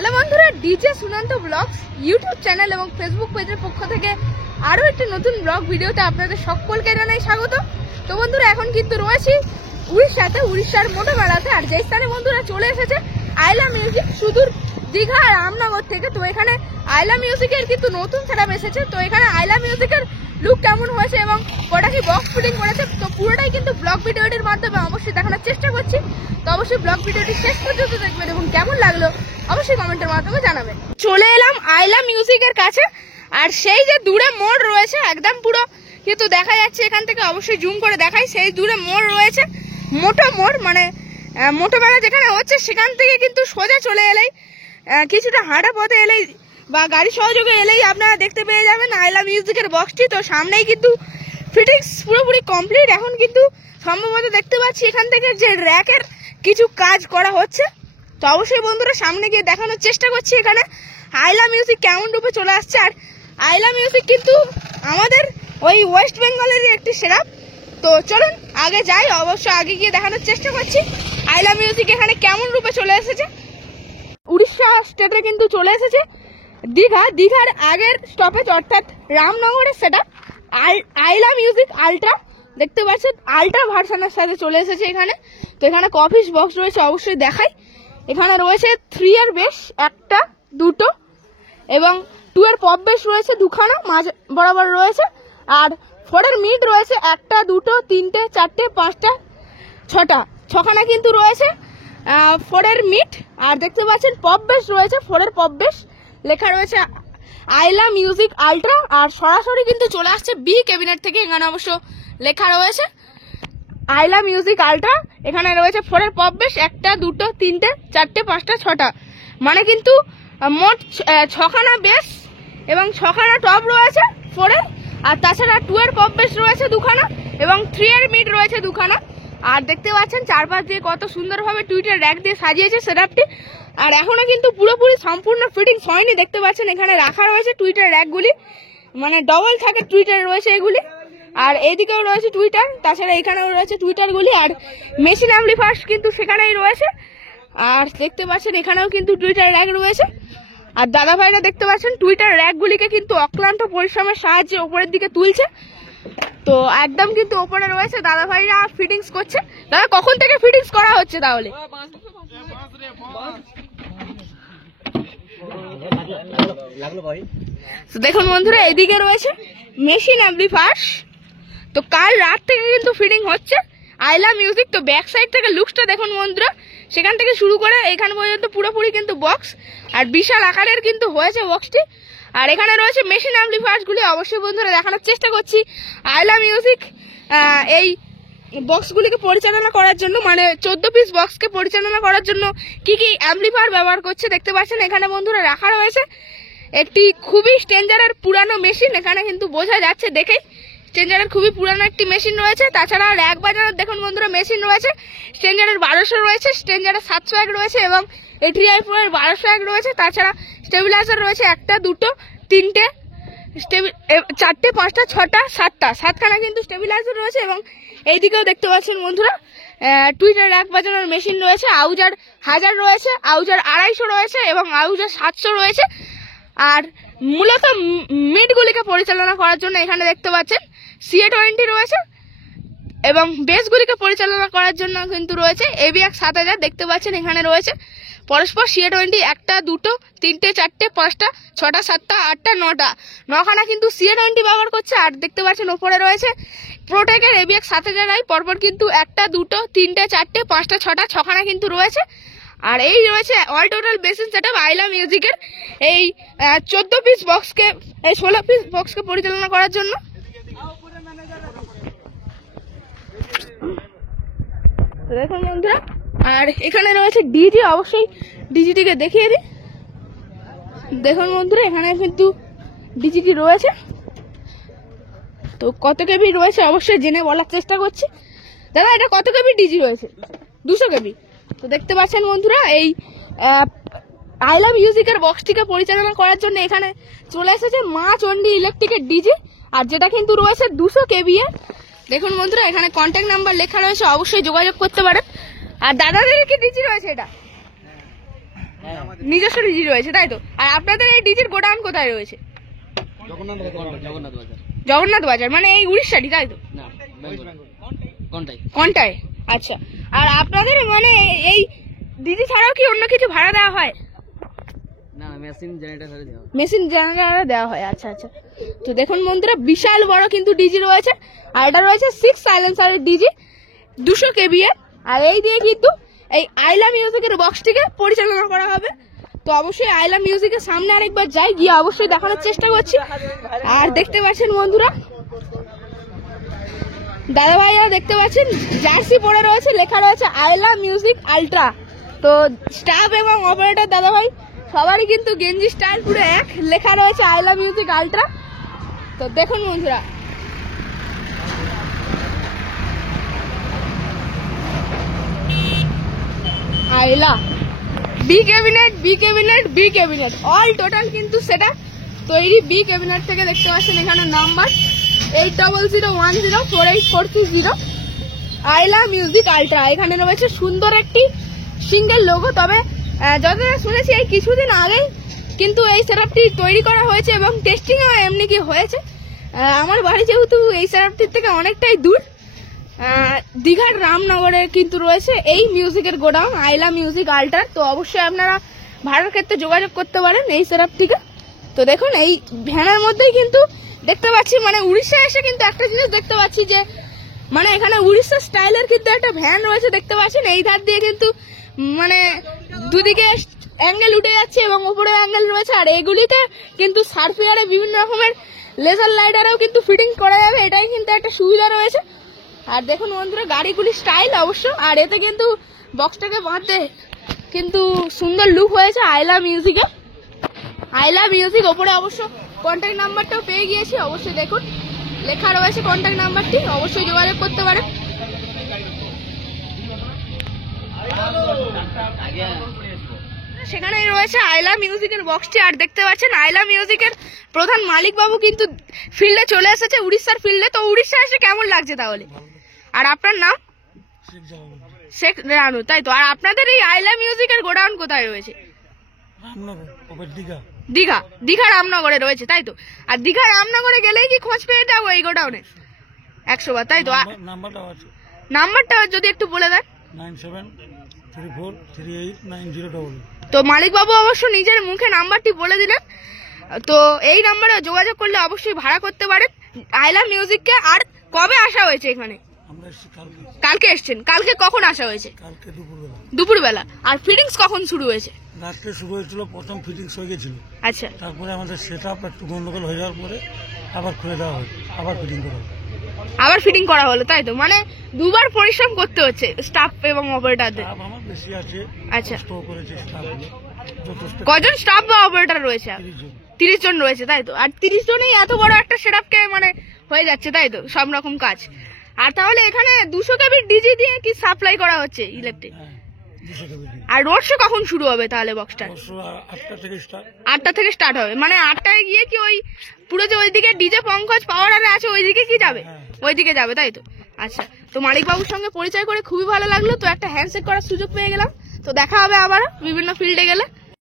Hello বন্ধুরা, DJ Sunanta blogs YouTube channel এবং Facebook পেজের পক্ষ থেকে আরও একটি নতুন ব্লগ ভিডিওতে আপনাদের সকলকে জানাই স্বাগত। তো বন্ধুরা, এখন কিন্তু রয়েছি উড়িষ্যার মোটো মেলাতে। আর যে স্থানে বন্ধুরা চলে এসেছে আইলা মিউজিক সুদূর দীঘা রামনগর থেকে। তো এখানে আইলা মিউজিকের কিন্তু নতুন সেটআপ এসেছে। তো এখানে আইলা মিউজিকের লুক কেমন হয়েছে এবং কটা কি বক্স ফিটিং করেছে, তো পুরোটাই কিন্তু ব্লগ ভিডিওটির মাধ্যমে অবশ্যই দেখানোর চেষ্টা করছি। তো অবশ্যই ব্লগ ভিডিওটি শেষ পর্যন্ত দেখবেন এবং কেমন লাগলো অবশ্যই কমেন্টের মাধ্যমে জানাবেন। চলে এলাম আইলা মিউজিকের কাছে, আর সেই যে দূরে মোড় রয়েছে একদম পুরো কিন্তু দেখা যাচ্ছে এখান থেকে, অবশ্যই জুম করে দেখাই। সেই দূরে মোড় রয়েছে, মোটো মোড়, মানে মোটো মেলা যেখানে হচ্ছে সেখান থেকে কিন্তু সোজা চলে এলেই কিছুটা হাঁটা পথে এলেই বা গাড়ি সহযোগে এলেই আপনারা দেখতে পেয়ে যাবেন আইলা মিউজিকের বক্সটি। তো সামনেই কিন্তু ফিটিংস পুরোপুরি কমপ্লিট। এখন কিন্তু সম্ভবত দেখতে পাচ্ছি এখান থেকে যে র্যাকের কিছু কাজ করা হচ্ছে। তো অবশ্যই বন্ধুরা সামনে গিয়ে দেখানোর চেষ্টা করছি এখানে আইলা মিউজিক কেমন রূপে চলে আসছে। আর আইলা মিউজিক কিন্তু আমাদের ওই ওয়েস্ট বেঙ্গলেরই একটি সেটআপ। তো চলুন আগে যাই, অবশ্যই আগে গিয়ে দেখানোর চেষ্টা করছি আইলা মিউজিক এখানে কেমন রূপে চলে এসেছে। উড়িষ্যা স্টেটে কিন্তু চলে এসেছে দীঘার আগের স্টপেজ অর্থাৎ রামনগরের সেটআপ আইলা মিউজিক আলট্রা। দেখতে পাচ্ছেন আলট্রা ভার্সনের সাথে চলে এসেছে এখানে। তো এখানে কপিস বক্স রয়েছে, অবশ্যই দেখাই। এখানে রয়েছে 3 এর বেশ একটা দুটো এবং 2 এর পপ বেশ রয়েছে দুখানা মাঝ বরাবর রয়েছে। আর 4 এর মিড রয়েছে একটা দুটো তিনটে চারটে পাঁচটা ছখানা কিন্তু রয়েছে 4 এর মিড। আর দেখতে পাচ্ছেন পপ বেশ রয়েছে 4 এর পপ বেশ, লেখা রয়েছে আইলা মিউজিক আলট্রা। আর সরাসরি কিন্তু চলে আসছে বি ক্যাবিনেট থেকে, এখানে অবশ্য লেখা রয়েছে আইলা মিউজিক আলট্রা। এখানে রয়েছে 4 এর পপ বেশ একটা দুটো তিনটে চারটে পাঁচটা ছটা, মানে কিন্তু মোট 6খানা বেস এবং 6খানা টপ রয়েছে 4 এর। আর তাছাড়া 2 এর পপ বেস রয়েছে দুখানা এবং 3 এর মিড রয়েছে দুখানা। আর দেখতে পাচ্ছেন চারপাশ দিয়ে কত সুন্দরভাবে টুইটার র্যাক দিয়ে সাজিয়েছে সেটআপটি। আর এখনো কিন্তু পুরোপুরি সম্পূর্ণ ফিটিংস হয়নি। দেখতে পাচ্ছেন এখানে রাখা রয়েছে টুইটার র্যাকগুলি, মানে ডবল থাকে টুইটার রয়েছে এগুলি। আর এইদিকেও রয়েছে টুইটার, তাছাড়া এখানেও রয়েছে টুইটারগুলি। আর মেশিন অ্যাম্পলিফায়ার কিন্তু সেখানেই রয়েছে। আর দেখতে পাচ্ছেন এখানেও কিন্তু টুইটার র্যাক রয়েছে। আর দাদা ভাইরা দেখতে পাচ্ছেন টুইটার র্যাকগুলিকে কিন্তু অক্লান্ত পরিশ্রমের সাহায্যে ওপরের দিকে তুলছে। তো একদম কিন্তু ওপরে রয়েছে দাদা ভাইরা ফিটিংস করছে। দাদা কখন থেকে ফিটিংস করা হচ্ছে তাহলে? দেখুন বন্ধুরা, এদিকে রয়েছে মেশিন অ্যাম্পলিফায়ার। তো কাল রাত থেকে কিন্তু ফিটিং হচ্ছে আইলা মিউজিক। তো ব্যাক সাইড থেকে লুকসটা দেখুন বন্ধুরা, সেখান থেকে শুরু করে এখান পর্যন্ত পুরোপুরি কিন্তু বক্স, আর বিশাল আকারের কিন্তু হয়েছে বক্সটি। আর এখানে রয়েছে মেশিন অ্যাম্পলিফায়ারগুলি, অবশ্যই বন্ধুরা দেখানোর চেষ্টা করছি আইলা মিউজিক এই বক্সগুলিকে পরিচালনা করার জন্য, মানে 14 পিস বক্সকে পরিচালনা করার জন্য কি কি অ্যাম্পলিফায়ার ব্যবহার করছে। দেখতে পাচ্ছেন এখানে বন্ধুরা রাখা রয়েছে একটি খুবই স্ট্যান্ডার্ডের পুরানো মেশিন, এখানে কিন্তু বোঝা যাচ্ছে দেখেই স্ট্যান্ডার্ডের খুবই পুরানো একটি মেশিন রয়েছে। তাছাড়া র্যাক বাজানোর দেখুন বন্ধুরা মেশিন রয়েছে, স্ট্যান্ডার্ডের 1200 রয়েছে, স্ট্যান্ডার্ডের 701 রয়েছে এবং ATI Pro এর 1201 রয়েছে। তাছাড়া স্টেবিলাইজার রয়েছে একটা দুটো তিনটে চারটে পাঁচটা ছটা সাতখানা কিন্তু স্টেবিলাইজার রয়েছে। এবং এইদিকেও দেখতে পাচ্ছেন বন্ধুরা টুইটার র্যাক বাজানোর মেশিন রয়েছে, আউজার 1000 রয়েছে, আউজার 250 রয়েছে এবং আউজার 700 রয়েছে। আর মূলত মিডগুলিকে পরিচালনা করার জন্য এখানে দেখতে পাচ্ছেন CA20 রয়েছে এবং বেসগুলিকে পরিচালনা করার জন্য কিন্তু রয়েছে ABX 7000। দেখতে পাচ্ছেন এখানে রয়েছে পরস্পর CA20 একটা দুটো তিনটে চারটে পাঁচটা ছটা সাতটা আটটা নখানা কিন্তু CA20 ব্যবহার করছে। আর দেখতে পাচ্ছেন ওপরে রয়েছে প্রোটেকের ABX 7000 পরপর কিন্তু একটা দুটো তিনটে চারটে পাঁচটা ছটা ছখানা কিন্তু রয়েছে। আর এই রয়েছে অল টোটাল বেসিস সেটআপ আইলা মিউজিকের এই 14 পিস বক্সকে, এই 16 পিস বক্সকে পরিচালনা করার জন্য। দেখুন বন্ধুরা, আর এখানে রয়েছে ডিজি, অবশ্যই ডিজিটিকে দেখিয়ে দিই। দেখুন বন্ধুরা এখানে কিন্তু ডিজিটি রয়েছে। তো কত কেবি রয়েছে অবশ্যই জেনে বলার চেষ্টা করছি। দাদা এটা কত কেবি ডিজি রয়েছে? 200 কেবি। তো দেখতে পাচ্ছেন বন্ধুরা এই আইলা মিউজিকের বক্সটিকে পরিচালনা করার জন্য এখানে চলে এসেছে মা চণ্ডী ইলেকট্রিকের ডিজি, আর যেটা কিন্তু রয়েছে 200 কেবি এর। দেখুন বন্ধুরা এখানে কন্ট্যাক্ট নাম্বার লেখা রয়েছে, অবশ্যই যোগাযোগ করতে পারেন। আর দাদাদের কি ডিজি রয়েছে এটা? নিজস্ব ডিজি রয়েছে তাই তো? আর আপনাদের এই ডিজির গোডাউন কোথায় রয়েছে? জগন্নাথ বাজার মানে এই উড়িষ্যাটি তাই তো? কন্টায়। আচ্ছা, আর আপনাদের মানে এই ডিজি ছাড়াও কি অন্য কিছু ভাড়া দেওয়া হয়? মেশিন জেনারেটর দেওয়া হয়। আচ্ছা আচ্ছা, তো দেখুন বন্ধুরা বিশাল বড় কিন্তু ডিজি রয়েছে, আর এটা রয়েছে 6 সাইলেন্সারের ডিজি 200 কেবিএ। আর এই দিয়ে কিন্তু এই আইলা মিউজিকের বক্সটিকে পরিচালনা করা হবে। তো অবশ্যই আইলা মিউজিকের সামনে আরেকবার যাই, গিয়ে অবশ্যই দেখানোর চেষ্টা করছি। আর দেখতে পাচ্ছেন বন্ধুরা, দাদা ভাইরা দেখতে পাচ্ছেন জার্সি পরে রয়েছে, লেখা রয়েছে আইলা মিউজিক আলট্রা। তো স্টাফ এবং অপারেটর দাদা ভাই সবারই কিন্তু গেঞ্জি স্টাইল পুরো এক, লেখা রয়েছে আইলা মিউজিক আলট্রা। তো দেখুন বন্ধুরা, আইলা বি ক্যাবিনেট অল টোটাল কিন্তু সেটা তৈরি বি ক্যাবিনেট থেকে। দেখতে পাচ্ছেন এখানে নাম্বার 8001048430 আইলা মিউজিক আলট্রা। এখানে রয়েছে সুন্দর একটি সিঙ্গেল লোগো। তবে যতটা শুনেছি এই কিছুদিন আগেই কিন্তু এই সেটআপটি তৈরি করা হয়েছে এবং টেস্টিংও এমনি কি হয়েছে। আমার বাড়ি যেহেতু এই সেটআপটির থেকে অনেকটাই দূর, দীঘার রামনগরে কিন্তু রয়েছে এই মিউজিকের গোডাউন আইলা মিউজিক আলট্রা। তো অবশ্যই আপনারা ভাড়ার ক্ষেত্রে যোগাযোগ করতে পারেন এই সেটআপটিকে। তো দেখুন এই ভ্যানের মধ্যেই কিন্তু দেখতে পাচ্ছি মানে উড়িষ্যা এসে কিন্তু একটা জিনিস দেখতে পাচ্ছি যে মানে এখানে উড়িষ্যা স্টাইলের কিন্তু একটা ভ্যান রয়েছে। দেখতে পাচ্ছেন এই ধার দিয়ে কিন্তু মানে দুদিকে অ্যাঙ্গেল উঠে যাচ্ছে এবং উপরে অ্যাঙ্গেল রয়েছে। আর এগুলিতে কিন্তু সার্ফিয়ারে বিভিন্ন রকমের লেজার লাইটারও কিন্তু ফিটিং করা যাবে, এটাই কিন্তু একটা সুবিধা রয়েছে। আর দেখুন বন্ধুরা গাড়িগুলি স্টাইল অবশ্য, আর এতে কিন্তু বক্সটাকে বাঁধতে কিন্তু সুন্দর লুক হয়েছে আইলা মিউজিক। ওপরে অবশ্য কন্ট্যাক্ট নাম্বারটাও পেয়ে গিয়েছি, অবশ্যই দেখুন লেখা রয়েছে কন্ট্যাক্ট নাম্বারটি, অবশ্যই যোগাযোগ করতে পারেন। সেখানেই রয়েছে আইলা মিউজিকের বক্সটি। আর দেখতে পাচ্ছেন আইলা মিউজিকের প্রধান মালিক বাবু কিন্তু ফিল্ডে চলে এসেছে, উড়িষ্যার ফিল্ডে। তো উড়িষ্যা এসে কেমন লাগছে তাহলে? আর আপনার নাম? শেখ রানু তাই তো? আর আপনাদের এই আইলা মিউজিকের গোডাউন কোথায় রয়েছে? দীঘা রামনগরে রয়েছে তাই তো? আর দীঘা রামনগরে গেলেই কি খোঁজ পেয়ে যাবো এই গোডাউনে 100 বার তাই তো? নাম্বারটা যদি একটু বলে দেন। 9734389000। তো মালিক বাবু অবশ্য নিজের মুখে নাম্বারটি বলে দিলেন। তো এই নাম্বারে যোগাযোগ করলে অবশ্যই ভাড়া করতে পারেন আইলা মিউজিককে। আর কবে আসা হয়েছে এখানে? কালকে এসছেন। কালকে কখন আসা হয়েছে? দুপুরবেলা। আর ফিটিংস কখন শুরু হয়েছে? রাত্রে শুরু হয়েছিল, প্রথম ফিটিংস হয়ে গেছিল। আচ্ছা, তারপরে আমাদের সেটআপ একটু গন্ডগোল হয়ে যাওয়ার পরে আবার খুলে দেওয়া হয়, আবার ফিটিং করা হলো তাই তো? মানে দুবার পরিশ্রম করতে হচ্ছে স্টাফ এবং অপারেটরদের। আমার বেশি আছে। আচ্ছা, যথেষ্ট। কজন স্টাফ বা অপারেটর রয়েছে? 30 জন রয়েছে তাই তো? আর 30 জনেই এত বড় একটা সেটআপকে মানে হয়ে যাচ্ছে তাই তো সব রকম কাজ। আর তাহলে এখানে 200 কেবির ডিজি দিয়ে কি সাপ্লাই করা হচ্ছে ইলেকট্রিক? আর রোড শো কখন শুরু হবে তাহলে? বক্সটা 8টা থেকে স্টার্ট হবে। মানে 8টায় গিয়ে কি ওই পুরো যে ওইদিকে ডিজে পঙ্কজ পাওয়ার আছে ওইদিকে কি যাবে? ওইদিকে যাবে তাই তো? আচ্ছা, তো মালিক বাবুর সঙ্গে পরিচয় করে খুবই ভালো লাগলো। তো একটা হ্যান্ডশেক করার সুযোগ পেয়ে গেলাম। তো দেখা হবে আবার বিভিন্ন ফিল্ডে গেলে।